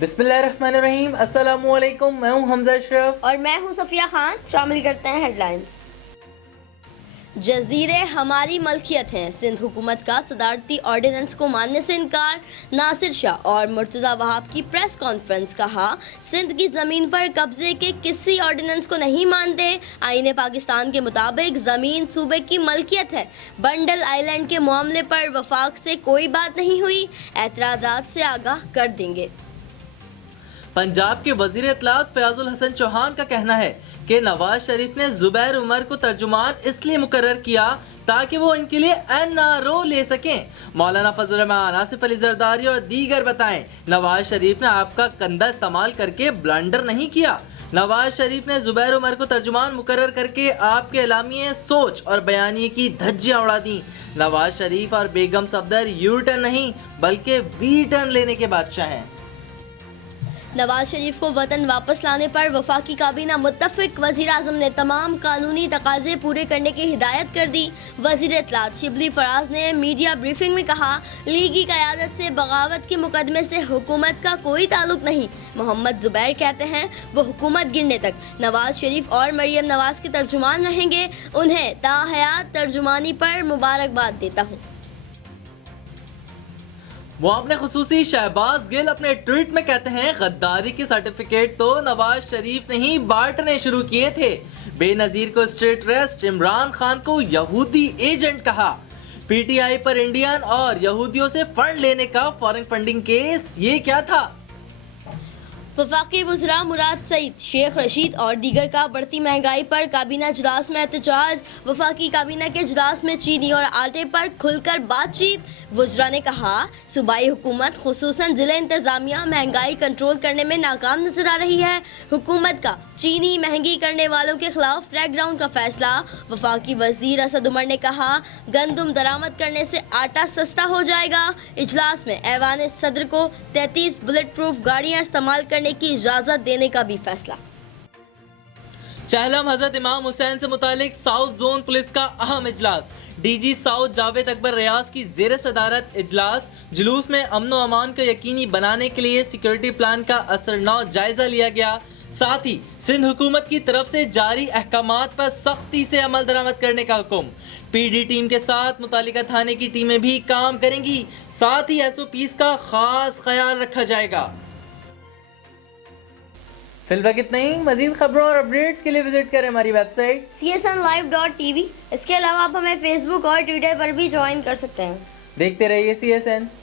بسم اللہ الرحمن الرحیم، السلام علیکم، میں ہوں حمزہ اشرف اور میں ہوں صفیہ خان۔ شامل کرتے ہیں ہیڈ لائنز۔ جزیرے ہماری ملکیت ہیں، سندھ حکومت کا صدارتی آرڈیننس کو ماننے سے انکار۔ ناصر شاہ اور مرتضی وہاب کی پریس کانفرنس، کہا سندھ کی زمین پر قبضے کے کسی آرڈیننس کو نہیں مانتے۔ آئین پاکستان کے مطابق زمین صوبے کی ملکیت ہے۔ بنڈل آئی لینڈ کے معاملے پر وفاق سے کوئی بات نہیں ہوئی، اعتراضات سے آگاہ کر دیں گے۔ پنجاب کے وزیر اطلاعات فیاض الحسن چوہان کا کہنا ہے کہ نواز شریف نے زبیر عمر کو ترجمان اس لیے مقرر کیا تاکہ وہ ان کے لیے NRO لے سکیں۔ مولانا فضل الرحمان، آصف علی زرداری اور دیگر بتائیں، نواز شریف نے آپ کا کندھا استعمال کر کے بلنڈر نہیں کیا۔ نواز شریف نے زبیر عمر کو ترجمان مقرر کر کے آپ کے اعلامیے سوچ اور بیانیے کی دھجیاں اڑا دیں۔ نواز شریف اور بیگم صفدر یو ٹرن نہیں بلکہ وی ٹرن لینے کے بادشاہ ہیں۔ نواز شریف کو وطن واپس لانے پر وفاقی کابینہ متفق، وزیر اعظم نے تمام قانونی تقاضے پورے کرنے کی ہدایت کر دی۔ وزیر اطلاعات شبلی فراز نے میڈیا بریفنگ میں کہا لیگی قیادت سے بغاوت کے مقدمے سے حکومت کا کوئی تعلق نہیں۔ محمد زبیر کہتے ہیں وہ حکومت گرنے تک نواز شریف اور مریم نواز کے ترجمان رہیں گے، انہیں تا حیات ترجمانی پر مبارکباد دیتا ہوں۔ وہ اپنے خصوصی شہباز گل اپنے ٹویٹ میں کہتے ہیں غداری کے سرٹیفکیٹ تو نواز شریف نے ہی بانٹنے شروع کیے تھے۔ بے نظیر کو اسٹریٹ ریسٹ، عمران خان کو یہودی ایجنٹ کہا۔ P T I per Indian اور یہودیوں سے فنڈ لینے کا فارن فنڈنگ کیس، یہ کیا تھا؟ وفاقی وزراء مراد سعید، شیخ رشید اور دیگر کا بڑھتی مہنگائی پر کابینہ اجلاس میں احتجاج۔ وفاقی کابینہ کے اجلاس میں چینی اور آٹے پر کھل کر بات چیت۔ وزراء نے کہا صوبائی حکومت خصوصاً ضلع انتظامیہ مہنگائی کنٹرول کرنے میں ناکام نظر آ رہی ہے۔ حکومت کا چینی مہنگی کرنے والوں کے خلاف کریک ڈاؤن کا فیصلہ۔ وفاقی وزیر اسد عمر نے کہا گندم درآمد کرنے سے آٹا سستا ہو جائے گا۔ اجلاس میں ایوان صدر کو 33 بلٹ پروف گاڑیاں استعمال کرنے کی اجازت دینے کا بھی فیصلہ۔ چہلم حضرت امام حسین سے متعلق ساؤتھ زون پولیس کا اہم اجلاس۔ ڈی جی ساؤتھ جاوید اکبر ریاض کی زیر صدارت اجلاس۔ جلوس میں امن و امان کو یقینی بنانے کے لیے سیکورٹی پلان کا اثرناک جائزہ لیا گیا، ساتھ ہی سندھ حکومت کی طرف سے جاری احکامات پر سختی سے عمل درآمد کرنے کا حکم۔ پی ڈی ٹیم کے ساتھ متعلقہ تھانے کی ٹیمیں بھی کام کریں گی، ساتھ ہی SOPs کا خاص خیال رکھا جائے گا۔ فی الوقت اتنا ہی۔ مزید خبروں اور اپڈیٹس کے لیے وزٹ کریں ہماری ویب سائٹ CSNlive.tv۔ اس کے علاوہ آپ ہمیں فیس بک اور ٹویٹر پر بھی جوائن کر سکتے ہیں۔ دیکھتے رہیے CSN۔